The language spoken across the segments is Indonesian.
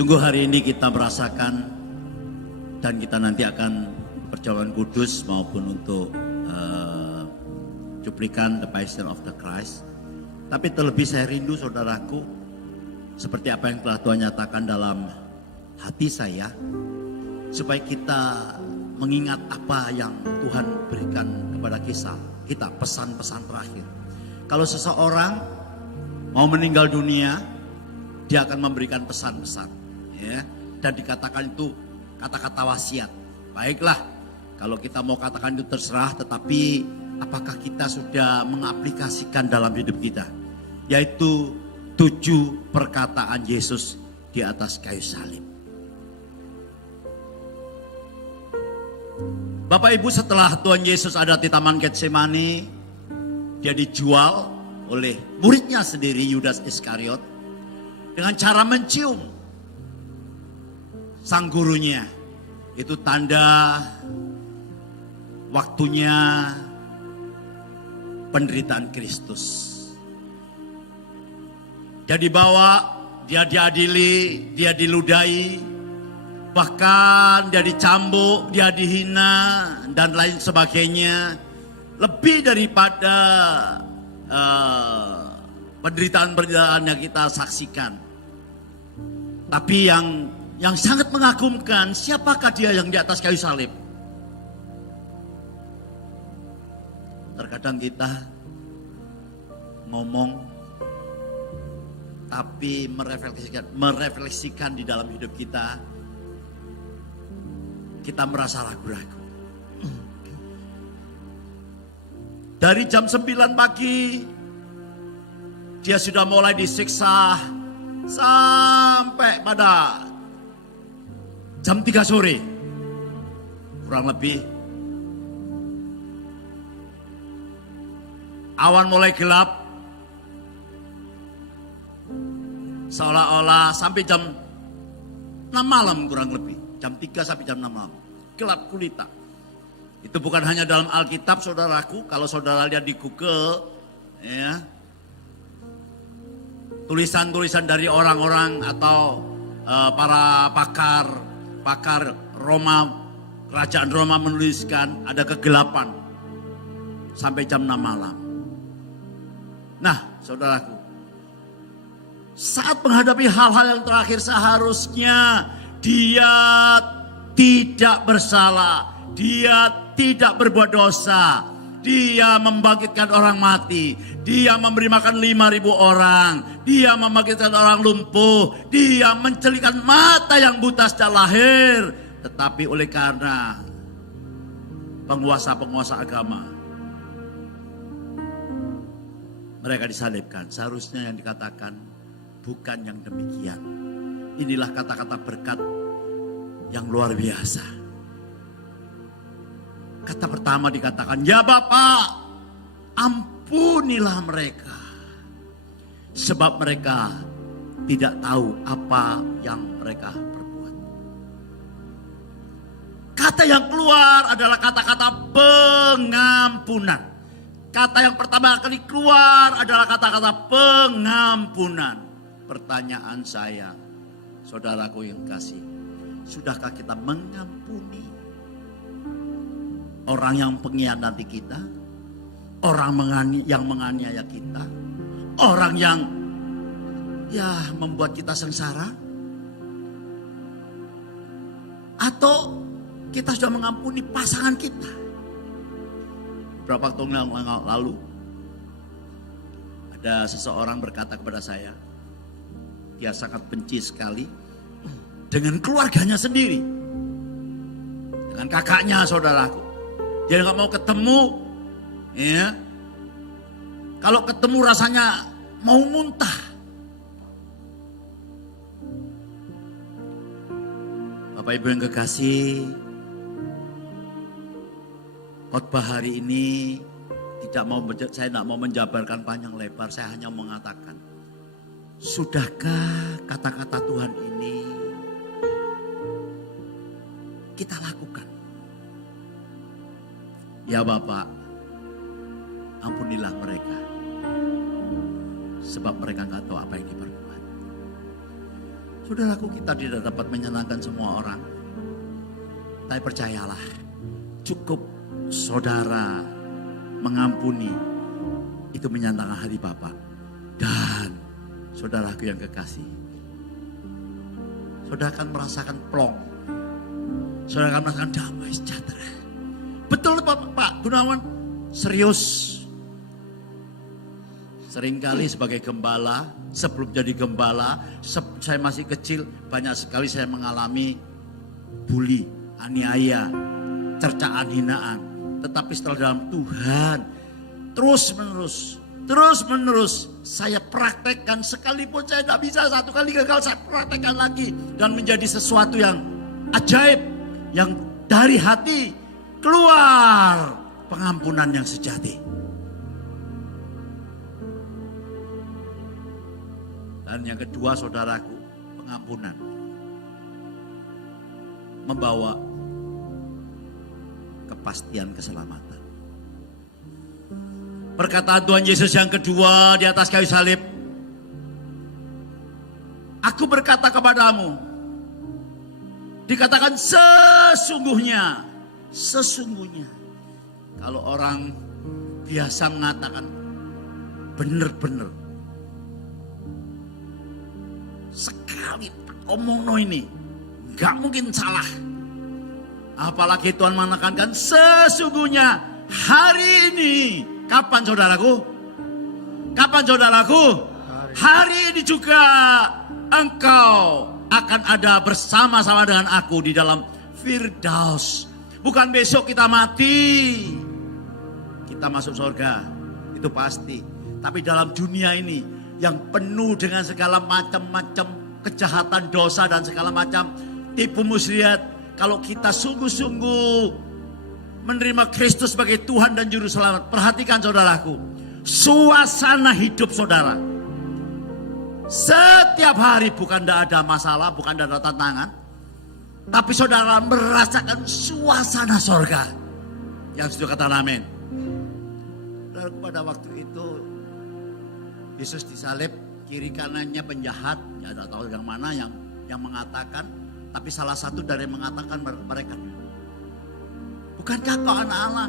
Sungguh hari ini kita merasakan dan kita nanti akan perjamuan kudus maupun untuk cuplikan The Passion of the Christ. Tapi terlebih saya rindu saudaraku, seperti apa yang telah Tuhan nyatakan dalam hati saya, supaya kita mengingat apa yang Tuhan berikan kepada kita, pesan-pesan terakhir. Kalau seseorang mau meninggal dunia, dia akan memberikan pesan-pesan, ya, dan dikatakan itu kata-kata wasiat. Baiklah, kalau kita mau katakan itu terserah, tetapi apakah kita sudah mengaplikasikan dalam hidup kita, yaitu 7 perkataan Yesus di atas kayu salib. Bapak Ibu, setelah Tuhan Yesus ada di Taman Getsemani, dia dijual oleh muridnya sendiri, Yudas Iskariot, dengan cara mencium sang gurunya. Itu tanda waktunya penderitaan Kristus. Dia dibawa, dia diadili, dia diludahi, bahkan dia dicambuk, dia dihina, dan lain sebagainya. Lebih daripada penderitaan-penderitaan yang kita saksikan. Tapi yang sangat mengagumkan, siapakah dia yang di atas kayu salib? Terkadang kita ngomong, tapi merefleksikan di dalam hidup kita merasa ragu-ragu. Dari jam 9 pagi, dia sudah mulai disiksa sampai pada jam 3 sore. Kurang lebih. Awan mulai gelap. Seolah-olah sampai jam 6 malam kurang lebih. Jam 3 sampai jam 6 malam. Gelap gulita. Itu bukan hanya dalam Alkitab saudaraku. Kalau saudara lihat di Google, ya, tulisan-tulisan dari orang-orang atau para pakar Roma, kerajaan Roma menuliskan ada kegelapan sampai jam 6 malam. Nah, saudaraku, saat menghadapi hal-hal yang terakhir, seharusnya dia tidak bersalah, dia tidak berbuat dosa, dia membangkitkan orang mati, dia memberi makan 5.000 orang, dia membangkitkan orang lumpuh, dia mencelikan mata yang buta sejak lahir. Tetapi oleh karena penguasa-penguasa agama, mereka disalibkan. Seharusnya yang dikatakan bukan yang demikian. Inilah kata-kata berkat yang luar biasa. Kata pertama dikatakan, ya Bapa, ampunilah mereka, sebab mereka tidak tahu apa yang mereka perbuat. Kata yang keluar adalah kata-kata pengampunan. Kata yang pertama kali keluar adalah kata-kata pengampunan. Pertanyaan saya, saudaraku yang kasih, sudahkah kita mengampuni orang yang pengkhianati kita, orang yang menganiaya kita, orang yang membuat kita sengsara? Atau kita sudah mengampuni pasangan kita? Beberapa tahun yang lalu ada seseorang berkata kepada saya, dia sangat benci sekali dengan keluarganya sendiri, dengan kakaknya, saudaraku. Dia nggak mau ketemu, ya. Kalau ketemu rasanya mau muntah. Bapak Ibu yang kekasih, khotbah hari ini saya tidak mau menjabarkan panjang lebar. Saya hanya mengatakan, sudahkah kata-kata Tuhan ini kita lakukan? Ya Bapak, ampunilah mereka, sebab mereka nggak tahu apa yang diperbuat. Saudaraku, kita tidak dapat menyenangkan semua orang. Tapi percayalah, cukup saudara mengampuni, itu menyenangkan hati Bapa. Dan saudaraku yang kekasih, saudara akan merasakan plong. Saudara akan merasakan damai sejahtera. Betul Pak Gunawan, serius. Seringkali sebagai gembala, sebelum jadi gembala, saya masih kecil, banyak sekali saya mengalami bully, aniaya, cercaan, hinaan. Tetapi setelah dalam Tuhan, terus menerus saya praktekkan, sekalipun saya tidak bisa, satu kali gagal saya praktekkan lagi. Dan menjadi sesuatu yang ajaib, yang dari hati keluar pengampunan yang sejati. Dan yang kedua saudaraku, pengampunan membawa kepastian keselamatan. Perkataan Tuhan Yesus yang kedua di atas kayu salib, aku berkata kepadamu, dikatakan sesungguhnya. Kalau orang biasa mengatakan benar-benar, sekali omong ini gak mungkin salah. Apalagi Tuhan menekankan sesungguhnya hari ini. Kapan saudaraku? Hari ini juga engkau akan ada bersama-sama dengan aku di dalam Firdaus. Bukan besok kita mati, kita masuk surga, itu pasti. Tapi dalam dunia ini yang penuh dengan segala macam-macam kejahatan, dosa dan segala macam tipu muslihat, kalau kita sungguh-sungguh menerima Kristus sebagai Tuhan dan Juru Selamat, perhatikan saudaraku, suasana hidup saudara setiap hari bukan tidak ada masalah, bukan tidak ada tantangan, tapi saudara merasakan suasana sorga. Yang setuju kata amin. Dan pada waktu itu Yesus disalib, kiri kanannya penjahat, ya tidak tahu yang mana yang mengatakan, tapi salah satu dari yang mengatakan mereka, bukankah kau anak Allah?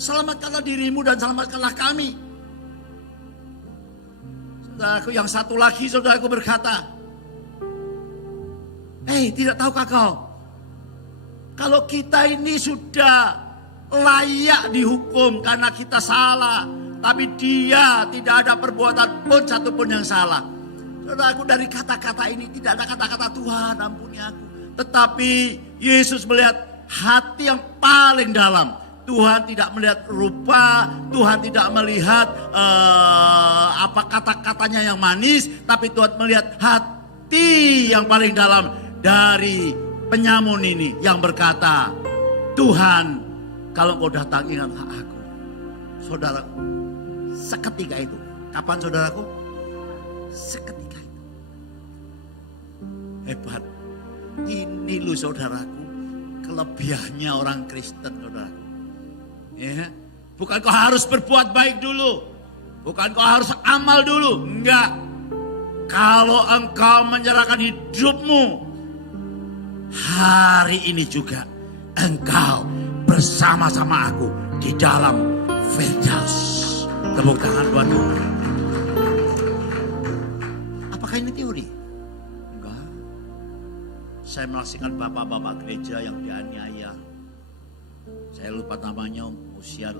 Selamatkanlah dirimu dan selamatkanlah kami. Saudaraku, yang satu lagi saudaraku berkata, tidak tahukah kau, kalau kita ini sudah layak dihukum karena kita salah, tapi dia tidak ada perbuatan pun satu pun yang salah. Saudaraku, dari kata-kata ini tidak ada kata-kata Tuhan ampuni aku, tetapi Yesus melihat hati yang paling dalam. Tuhan tidak melihat rupa, Tuhan tidak melihat apa kata-katanya yang manis, tapi Tuhan melihat hati yang paling dalam dari penyamun ini yang berkata, Tuhan, kalau kau datang ingatlah aku. Saudaraku, seketika itu. Kapan saudaraku? Seketika itu. Hebat. Ini lu saudaraku, kelebihannya orang Kristen saudaraku. Ya, bukan kau harus berbuat baik dulu, bukan kau harus amal dulu, enggak. Kalau engkau menyerahkan hidupmu, hari ini juga engkau bersama-sama aku di dalam Firdaus. Tepuk tangan buat Tuhan. Apakah ini teori? Enggak. Saya menyaksikan bapak-bapak gereja yang dianiaya. Saya lupa namanya, usia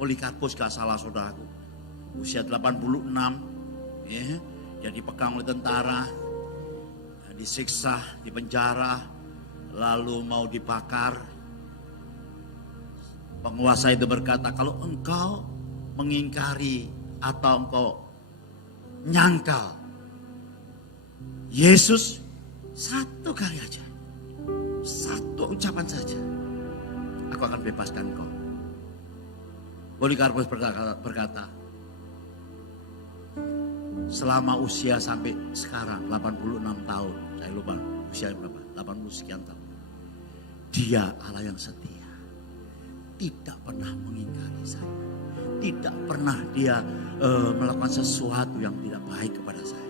Polikarpus gak salah saudaraku. Usia 86, ya, jadi dipegang oleh tentara, disiksa, dipenjara, lalu mau dibakar. Penguasa itu berkata, kalau engkau mengingkari atau engkau nyangkal Yesus, satu kali aja, satu ucapan saja, aku akan bebaskan kau. Polikarpus berkata, selama usia sampai sekarang 86 tahun, saya lupa usia berapa, 80 sekian tahun, dia Allah yang setia, tidak pernah mengingkari saya, tidak pernah dia melakukan sesuatu yang tidak baik kepada saya.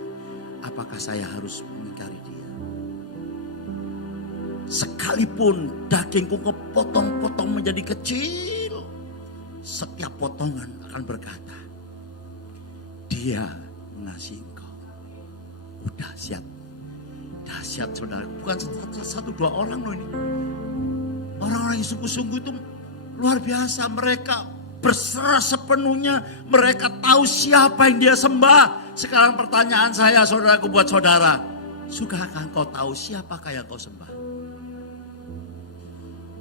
apakah saya harus mengingkari dia? Sekalipun dagingku kepotong-potong menjadi kecil, setiap potongan akan berkata, dia mengasihi engkau. Dahsyat, dahsyat saudara. Bukan satu dua orang loh ini. Orang-orang yang sungguh-sungguh itu luar biasa. Mereka berserah sepenuhnya. Mereka tahu siapa yang dia sembah. Sekarang pertanyaan saya saudaraku buat saudara. Sudahkah engkau tahu siapakah yang kau sembah?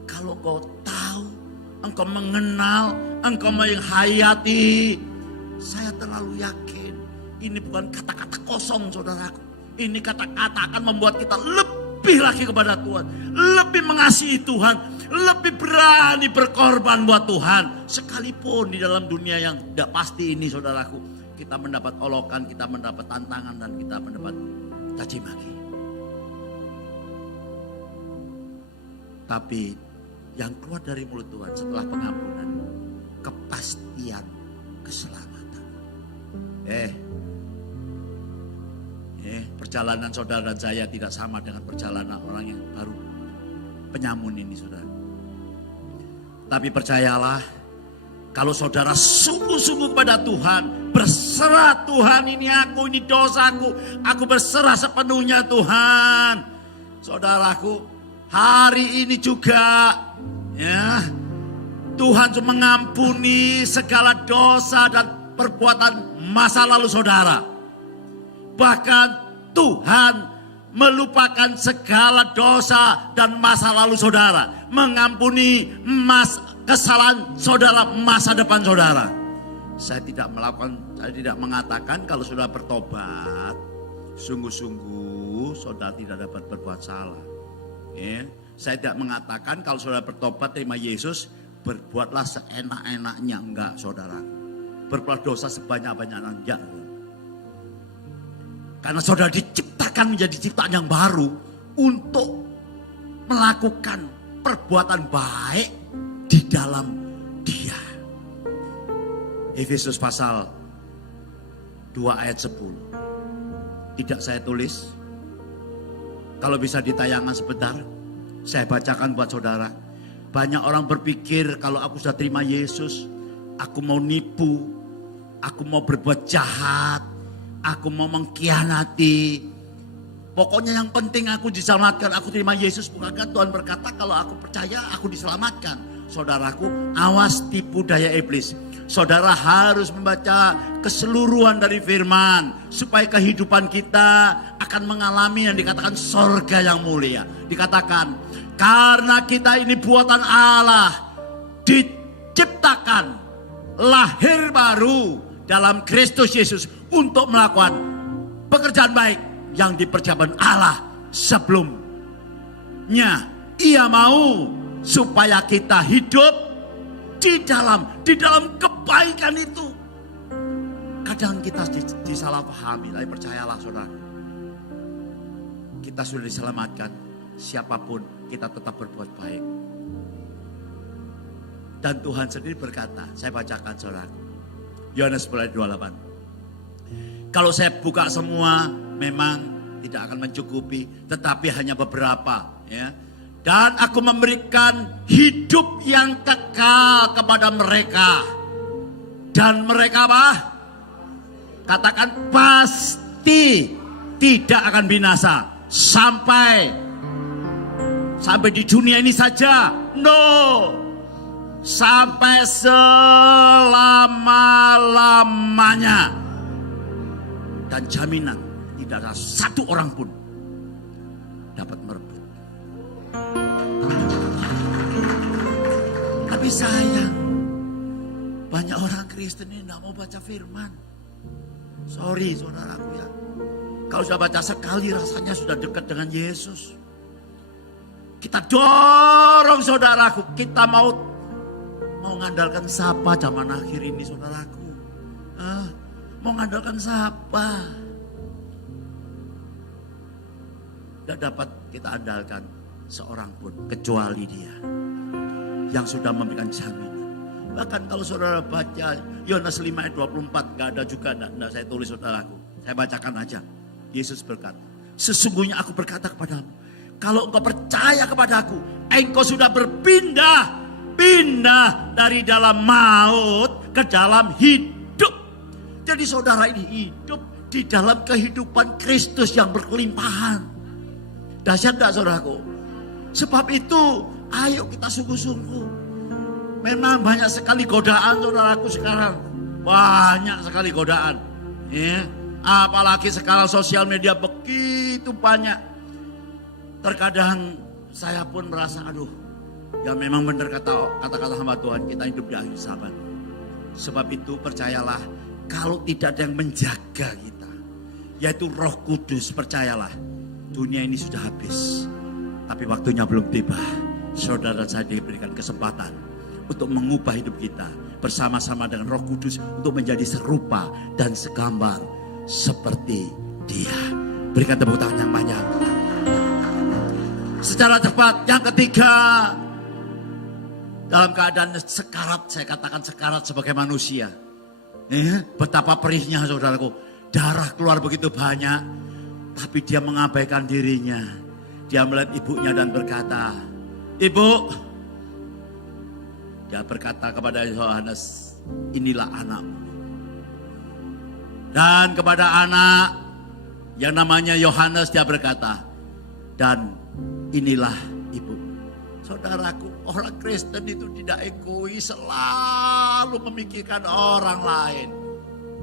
Kalau kau tahu, engkau mengenal, engkau menghayati, saya terlalu yakin ini bukan kata-kata kosong saudaraku. Ini kata-kata akan membuat kita lebih lagi kepada Tuhan. Lebih mengasihi Tuhan. Lebih berani berkorban buat Tuhan. Sekalipun di dalam dunia yang tidak pasti ini saudaraku. Kita mendapat olokan, kita mendapat tantangan, dan kita mendapat caci maki. Tapi yang keluar dari mulut Tuhan setelah pengampunan, kepastian keselamatan. Perjalanan saudara dan saya tidak sama dengan perjalanan orang yang baru penyamun ini saudara. Tapi percayalah, kalau saudara sungguh-sungguh kepada Tuhan, berserah, Tuhan ini aku, ini dosaku, aku berserah sepenuhnya Tuhan. Saudaraku, hari ini juga ya, Tuhan cuma mengampuni segala dosa dan perbuatan masa lalu saudara. Bahkan Tuhan melupakan segala dosa dan masa lalu saudara. Mengampuni kesalahan saudara, masa depan saudara. Saya tidak mengatakan kalau sudah bertobat, sungguh-sungguh saudara tidak dapat berbuat salah. Ya. Saya tidak mengatakan kalau saudara bertobat terima Yesus, berbuatlah seenak-enaknya. Enggak saudara. Berbuat dosa sebanyak-banyaknya. Enggak. Karena saudara diciptakan menjadi ciptaan yang baru untuk melakukan perbuatan baik di dalam Dia. Efesus pasal 2 ayat 10. Tidak saya tulis. Kalau bisa ditayangkan sebentar, saya bacakan buat saudara. Banyak orang berpikir kalau aku sudah terima Yesus, aku mau nipu, aku mau berbuat jahat, aku mau mengkhianati. Pokoknya yang penting aku diselamatkan, aku terima Yesus. Bukankah Tuhan berkata kalau aku percaya aku diselamatkan? Saudaraku, awas tipu daya iblis. Saudara harus membaca keseluruhan dari firman. Supaya kehidupan kita akan mengalami yang dikatakan sorga yang mulia. Dikatakan, karena kita ini buatan Allah. Diciptakan, lahir baru dalam Kristus Yesus. Untuk melakukan pekerjaan baik yang dipersiapkan Allah sebelumnya. Ia mau supaya kita hidup di dalam kebaikan itu. Kadang kita disalahpahami, tapi percayalah saudara, kita sudah diselamatkan. Siapapun kita tetap berbuat baik. Dan Tuhan sendiri berkata, saya bacakan saudara, Yohanes 10:28. Kalau saya buka semua memang tidak akan mencukupi, tetapi hanya beberapa ya. Dan aku memberikan hidup yang kekal kepada mereka. Dan mereka apa? Katakan pasti tidak akan binasa sampai di dunia ini saja. No. Sampai selama-lamanya. Dan jaminan tidak ada satu orang pun dapat merebut. Tapi sayang, banyak orang Kristen ini tidak mau baca firman. Sorry saudaraku ya. Kalau sudah baca sekali rasanya sudah dekat dengan Yesus. Kita dorong saudaraku, kita mau mengandalkan siapa zaman akhir ini saudaraku. Mau mengandalkan siapa? Tidak dapat kita andalkan seorang pun kecuali Dia yang sudah memberikan jaminan. Bahkan kalau saudara baca Yohanes 5 ayat 24, gak ada juga, tidak saya tulis saudaraku. Saya bacakan aja. Yesus berkata, sesungguhnya aku berkata kepadamu, kalau engkau percaya kepadaku, engkau sudah pindah dari dalam maut ke dalam hidup. Jadi saudara ini hidup di dalam kehidupan Kristus yang berkelimpahan. Dahsyat gak saudaraku? Sebab itu ayo kita sungguh-sungguh. Memang banyak sekali godaan saudaraku sekarang. Banyak sekali godaan. Ya. Apalagi sekarang sosial media begitu banyak. Terkadang saya pun merasa aduh. Ya memang benar kata-kata hamba Tuhan, kita hidup di akhir zaman. Sebab itu percayalah, kalau tidak ada yang menjaga kita, yaitu Roh Kudus, percayalah dunia ini sudah habis. Tapi waktunya belum tiba. Saudara saya diberikan kesempatan untuk mengubah hidup kita bersama-sama dengan Roh Kudus untuk menjadi serupa dan segambar seperti Dia. Berikan tepuk tangan yang banyak. Secara cepat, yang ketiga, dalam keadaan sekarat, saya katakan sekarat sebagai manusia. Betapa perihnya saudaraku, darah keluar begitu banyak, tapi dia mengabaikan dirinya. Dia melihat ibunya dan berkata, Ibu, dia berkata kepada Yohanes, inilah anakmu. Dan kepada anak yang namanya Yohanes dia berkata, dan inilah ibu. Saudaraku, orang Kristen itu tidak egois, selalu memikirkan orang lain.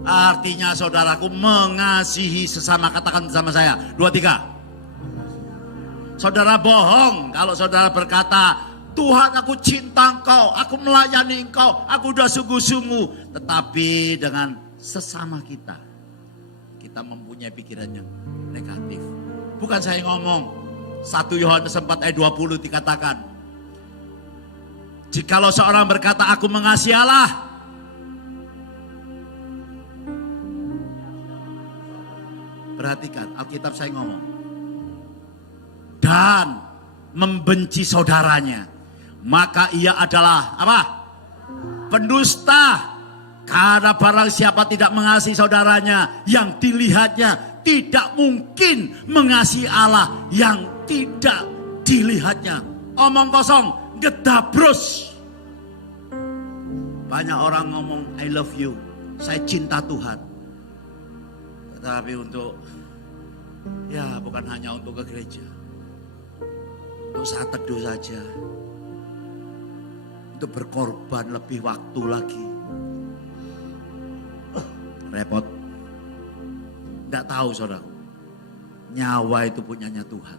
Artinya saudaraku mengasihi sesama, katakan bersama saya, 2, 3. Saudara bohong kalau saudara berkata, Tuhan aku cinta engkau, aku melayani engkau, aku udah sungguh-sungguh. Tetapi dengan sesama kita mempunyai pikiran yang negatif. Bukan saya ngomong, 1 Yohanes 4 ayat 20 dikatakan, jikalau seorang berkata aku mengasihi Allah, perhatikan Alkitab saya ngomong, dan membenci saudaranya, maka ia adalah apa? Pendusta. Karena barang siapa tidak mengasihi saudaranya yang dilihatnya, tidak mungkin mengasihi Allah yang tidak dilihatnya. Omong kosong, gedabrus. Banyak orang ngomong I love you, saya cinta Tuhan. Tetapi untuk, ya bukan hanya untuk ke gereja, untuk saat teduh saja, untuk berkorban lebih waktu lagi. Repot. Tidak tahu saudara, nyawa itu punyanya Tuhan.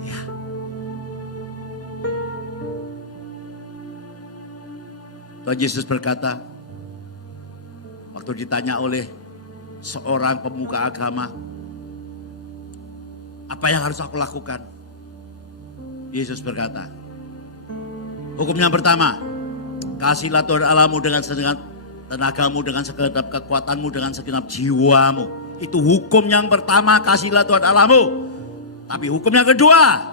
Ya. Tuhan Yesus berkata, waktu ditanya oleh seorang pemuka agama, apa yang harus aku lakukan? Yesus berkata, hukum yang pertama, kasihlah Tuhan Allahmu dengan segenap tenagamu, dengan segenap kekuatanmu, dengan segenap jiwamu. Itu hukum yang pertama, kasihlah Tuhan Allahmu. Tapi hukum yang kedua,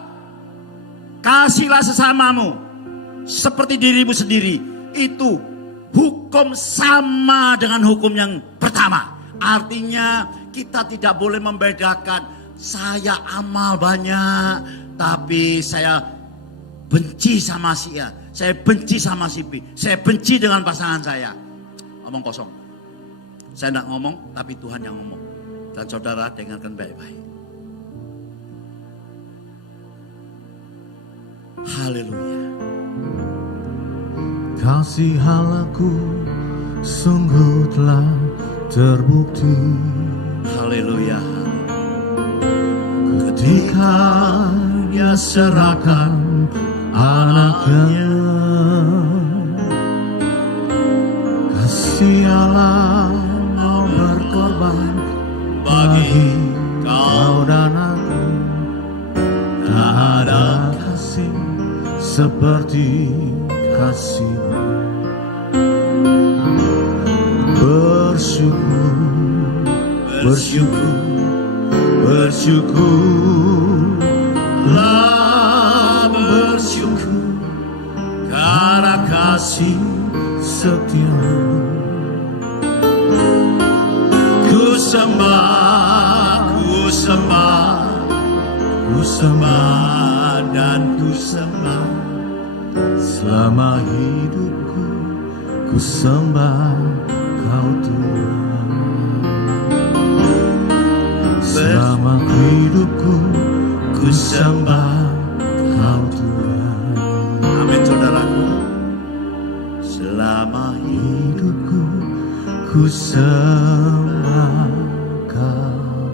kasihlah sesamamu seperti dirimu sendiri. Itu hukum sama dengan hukum yang pertama. Artinya kita tidak boleh membedakan, saya amal banyak tapi saya benci sama si A, saya benci sama si B, saya benci dengan pasangan saya. Omong kosong. Saya tidak ngomong, tapi Tuhan yang ngomong. Dan saudara dengarkan baik-baik. Haleluya. Kasih Allahku sungguh telah terbukti. Haleluya. Ketika Dia serahkan anaknya, kasih Allah mau berkorban bagi kau dan aku. Tak ada kasih seperti kasih-Mu. Bersyukur, bersyukur, bersyukurlah, bersyukur karena kasih setia-Mu. Ku sembah dan ku sembah. Selama hidupku ku sembah Kau Tuhan. Selama hidupku ku sembah Kau Tuhan. Amin saudaraku. Selama Hidupku ku sembah Kau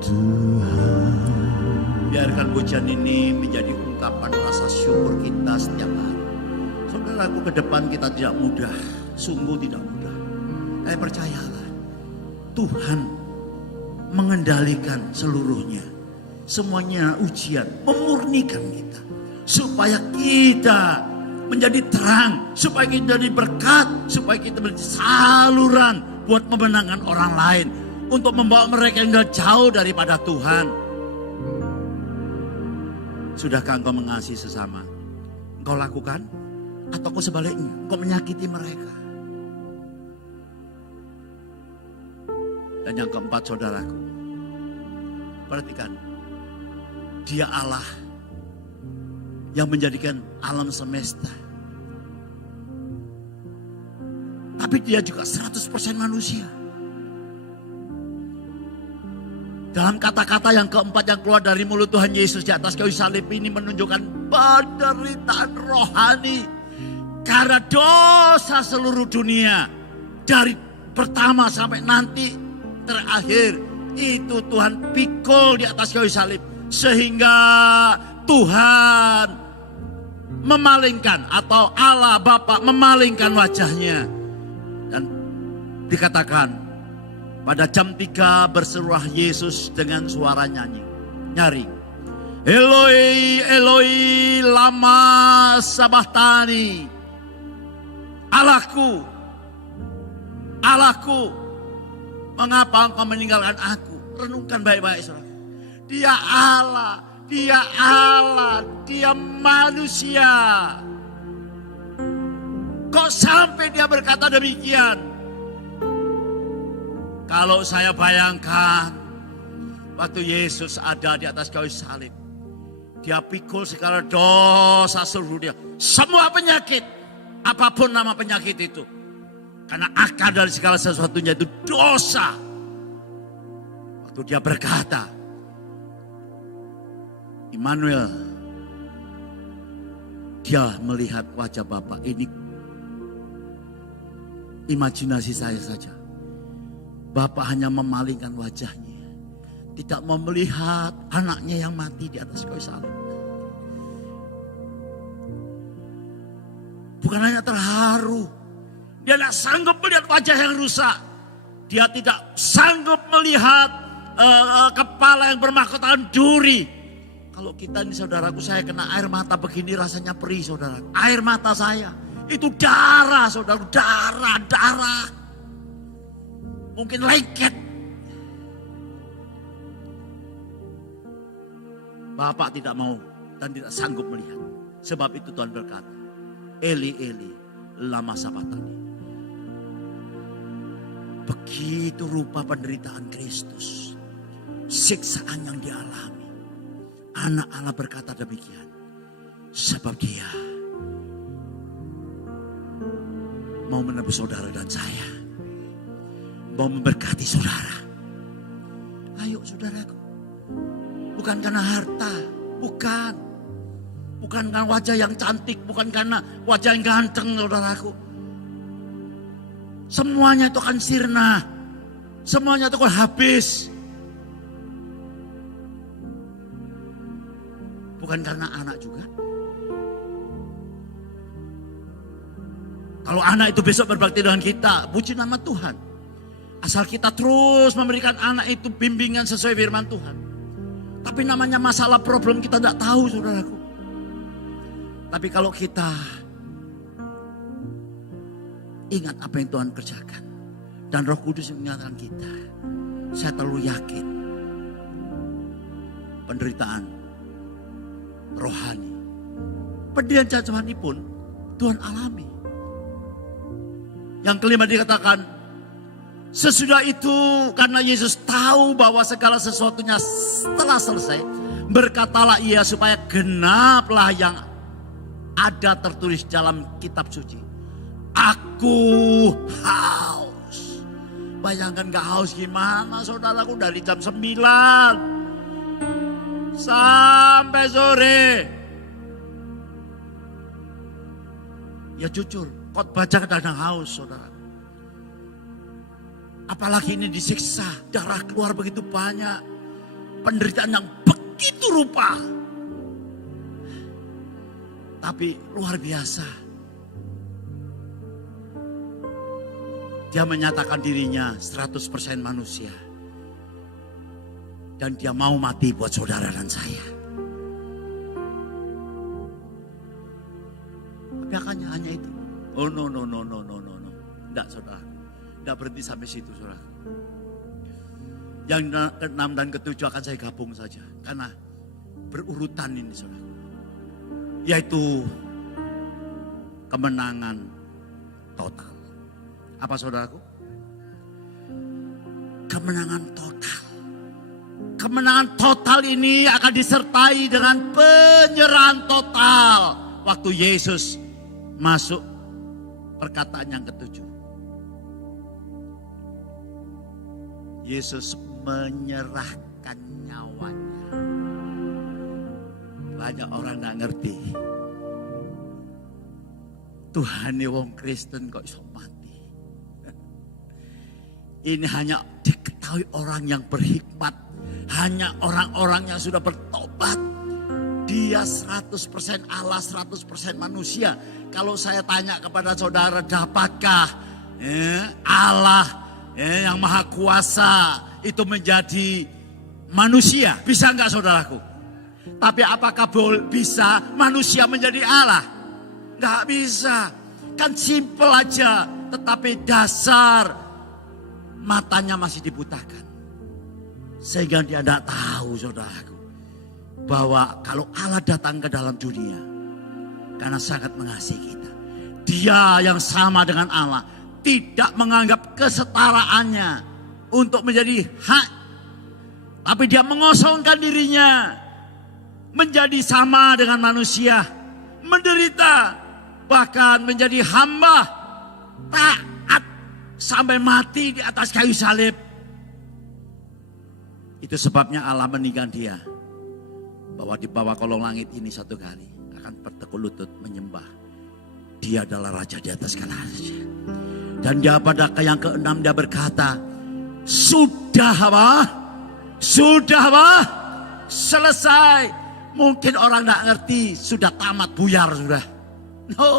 Tuhan. biarkan pujian ini menjadi ungkapan rasa syukur kita setiap hari. Saudaraku, ke depan kita tidak mudah, sungguh tidak mudah. Percayalah, Tuhan mengendalikan seluruhnya. Semuanya ujian, memurnikan kita. Supaya kita menjadi terang, supaya kita menjadi berkat, supaya kita menjadi saluran buat memenangkan orang lain. Untuk membawa mereka yang jauh daripada Tuhan. Sudahkah engkau mengasihi sesama? Engkau lakukan? Atau kau sebaliknya, engkau menyakiti mereka? Dan yang keempat saudaraku, perhatikan, Dia Allah yang menjadikan alam semesta. Tapi Dia juga 100% manusia. Dalam kata-kata yang keempat yang keluar dari mulut Tuhan Yesus di atas kayu salib ini menunjukkan penderitaan rohani. Karena dosa seluruh dunia. Dari pertama sampai nanti terakhir. Itu Tuhan pikul di atas kayu salib. Sehingga Tuhan memalingkan atau Allah Bapa memalingkan wajahnya. Dan dikatakan pada jam 3 berserulah Yesus dengan suara nyari. Eloi, Eloi, lama sabachthani. Allahku, Allahku, mengapa engkau meninggalkan aku? Renungkan baik-baik saudara. Dia Allah, Dia Allah, Dia manusia. Kok sampai Dia berkata demikian? Kalau saya bayangkan waktu Yesus ada di atas kayu salib, Dia pikul segala dosa seluruh dia. Semua penyakit, apapun nama penyakit itu. Karena akar dari segala sesuatunya itu dosa. Waktu Dia berkata, Immanuel, Dia melihat wajah Bapa. Ini imajinasi saya saja. Bapa hanya memalingkan wajahnya. Tidak mau melihat anaknya yang mati di atas kayu salib. Bukan hanya terharu. Dia tidak sanggup melihat wajah yang rusak. Dia tidak sanggup melihat kepala yang bermahkota duri. Kalau kita ini saudaraku, saya kena air mata begini rasanya perih saudaraku. Air mata saya. Itu darah saudaraku, darah. Mungkin lengket. Bapak tidak mau dan tidak sanggup melihat. Sebab itu Tuhan berkata, Eli, Eli, lama sabachthani. Begitu rupa penderitaan Kristus. Siksaan yang dialami. Anak Allah berkata demikian. Sebab Dia mau menebus saudara dan saya. Mau memberkati saudara. Ayo saudaraku. Bukan karena harta. Bukan. Bukan karena wajah yang cantik. Bukan karena wajah yang ganteng saudaraku. Semuanya itu akan sirna. Semuanya itu akan habis. Bukan karena anak juga. Kalau anak itu besok berbakti dengan kita. Puji nama Tuhan. Asal kita terus memberikan anak itu bimbingan sesuai firman Tuhan. Tapi namanya masalah problem kita tidak tahu saudaraku. Tapi kalau kita ingat apa yang Tuhan kerjakan. Dan Roh Kudus yang mengingatkan kita. Saya terlalu yakin. Penderitaan rohani. Penderitaan jasmani pun Tuhan alami. Yang kelima dikatakan. Sesudah itu karena Yesus tahu bahwa segala sesuatunya telah selesai, berkatalah ia supaya genaplah yang ada tertulis dalam kitab suci. Aku haus. Bayangkan gak haus gimana saudaraku, dari jam 9 sampai sore. Ya jujur, khotbah kadang haus saudara. Apalagi ini disiksa, darah keluar begitu banyak, penderitaan yang begitu rupa. Tapi luar biasa. Dia menyatakan dirinya 100% manusia. Dan dia mau mati buat saudara dan saya. Tapi hanya itu. Oh no. Enggak saudara. Tidak berhenti sampai situ saudara. Yang ke-6 dan ke-7 akan saya gabung saja. Karena berurutan ini saudara. Yaitu kemenangan total. Apa saudaraku? Kemenangan total. Kemenangan total ini akan disertai dengan penyerahan total. Waktu Yesus masuk perkataan yang ke-7. Yesus menyerahkan nyawanya. Banyak orang gak ngerti. Tuhan ini wong Kristen kok iso mati. Ini hanya diketahui orang yang berhikmat. Hanya orang-orang yang sudah bertobat. Dia 100% Allah, 100% manusia. Kalau saya tanya kepada saudara, dapatkah Allah yang maha kuasa itu menjadi manusia? Bisa enggak saudaraku? Tapi apakah bisa manusia menjadi Allah? Enggak bisa. Kan simple aja. Tetapi dasar matanya masih dibutakan. Sehingga dia tidak tahu saudaraku. Bahwa kalau Allah datang ke dalam dunia. Karena sangat mengasihi kita. Dia yang sama dengan Allah. Tidak menganggap kesetaraannya untuk menjadi hak. Tapi dia mengosongkan dirinya. Menjadi sama dengan manusia. Menderita. Bahkan menjadi hamba. Taat. Sampai mati di atas kayu salib. Itu sebabnya Allah meninggalkan dia. Bahwa di bawah kolong langit ini satu kali. Akan bertekuk lutut menyembah. Dia adalah Raja di atas segala raja. Dan dia pada yang ke-6 dia berkata, sudah apa? Sudah apa? Selesai. Mungkin orang tidak ngerti, sudah tamat, buyar sudah. No.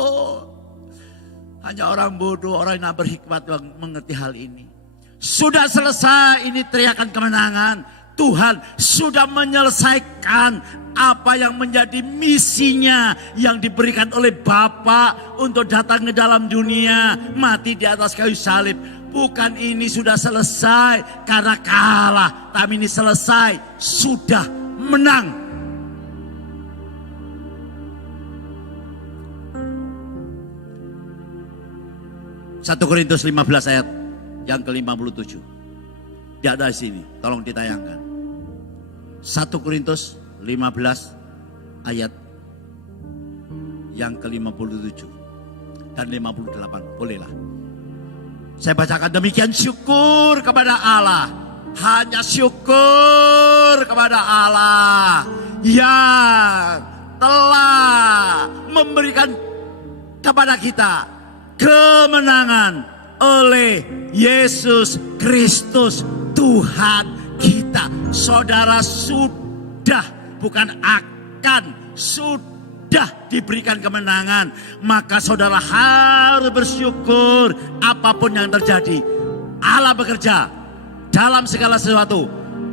Hanya orang bodoh, orang yang berhikmat yang mengerti hal ini. Sudah selesai, ini teriakan kemenangan. Tuhan sudah menyelesaikan apa yang menjadi misinya yang diberikan oleh Bapa untuk datang ke dalam dunia, mati di atas kayu salib. Bukan ini sudah selesai karena kalah, tapi ini selesai, sudah menang. Satu Korintus 15 ayat yang ke-57. Dia ada di sini, tolong ditayangkan. 1 Korintus 15 ayat yang ke-57 dan 58, bolehlah. Saya bacakan demikian, syukur kepada Allah. Hanya syukur kepada Allah yang telah memberikan kepada kita kemenangan oleh Yesus Kristus Tuhan kita. Saudara sudah, bukan akan, sudah diberikan kemenangan. Maka saudara harus bersyukur apapun yang terjadi. Allah bekerja dalam segala sesuatu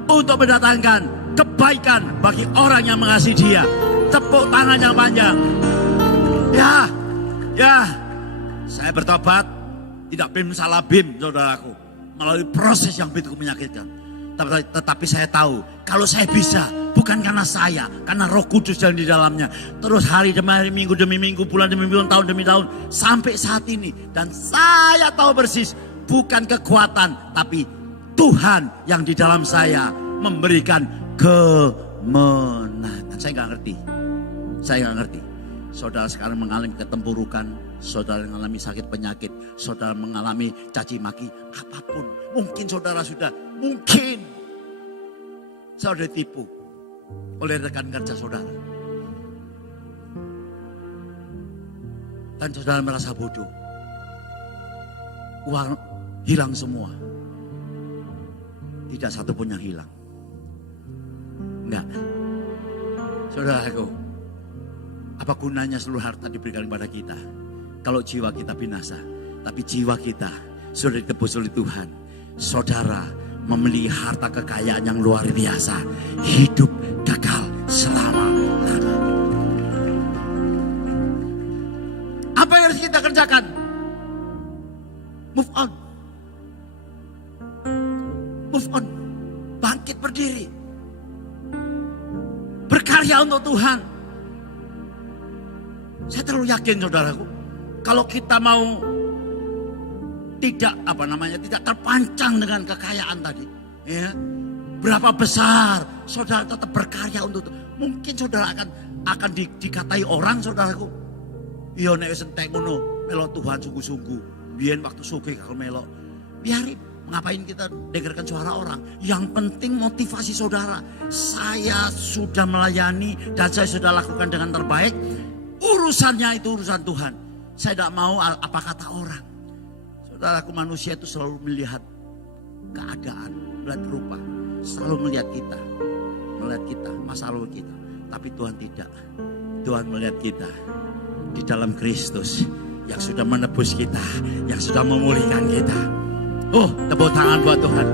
untuk mendatangkan kebaikan bagi orang yang mengasihi Dia. Tepuk tangan yang panjang. Ya, saya bertobat tidak bim salah bim saudaraku, melalui proses yang begitu menyakitkan. Tetapi saya tahu kalau saya bisa bukan karena saya, karena Roh Kudus yang di dalamnya. Terus hari demi hari, minggu demi minggu, bulan demi bulan, tahun demi tahun sampai saat ini. Dan saya tahu persis bukan kekuatan, tapi Tuhan yang di dalam saya memberikan kemenangan. Saya nggak ngerti. Saudara sekarang mengalami ketempurukan, saudara mengalami sakit penyakit, saudara mengalami caci maki, apapun. Mungkin saudara sudah ditipu oleh rekan kerja saudara. Dan saudara merasa bodoh. Uang hilang semua. Tidak satu pun yang hilang. Enggak. Saudaraku, apa gunanya seluruh harta diberikan kepada kita kalau jiwa kita binasa? Tapi jiwa kita sudah ditebus oleh Tuhan. Saudara memiliki harta kekayaan yang luar biasa. Hidup kekal selama-lamanya. Apa yang harus kita kerjakan? Move on. Bangkit berdiri. Berkarya untuk Tuhan. Saya terlalu yakin saudaraku. Kalau kita mau tidak terpancang dengan kekayaan tadi. Ya, berapa besar saudara tetap berkarya untuk Tuhan. Mungkin saudara akan dikatai orang saudaraku. Iya nek wis entek ngono, melo Tuhan sungguh-sungguh. Biyen waktu sugih kalau melo. Biarin, ngapain kita dengarkan suara orang? Yang penting motivasi saudara. Saya sudah melayani dan saya sudah lakukan dengan terbaik. Urusannya itu urusan Tuhan. Saya tidak mau apa kata orang. Saudaraku, manusia itu selalu melihat keadaan, melihat rupa. Selalu melihat kita, masa lalu kita. Tapi Tuhan tidak. Tuhan melihat kita di dalam Kristus yang sudah menebus kita, yang sudah memulihkan kita. Oh, tepuk tangan buat Tuhan.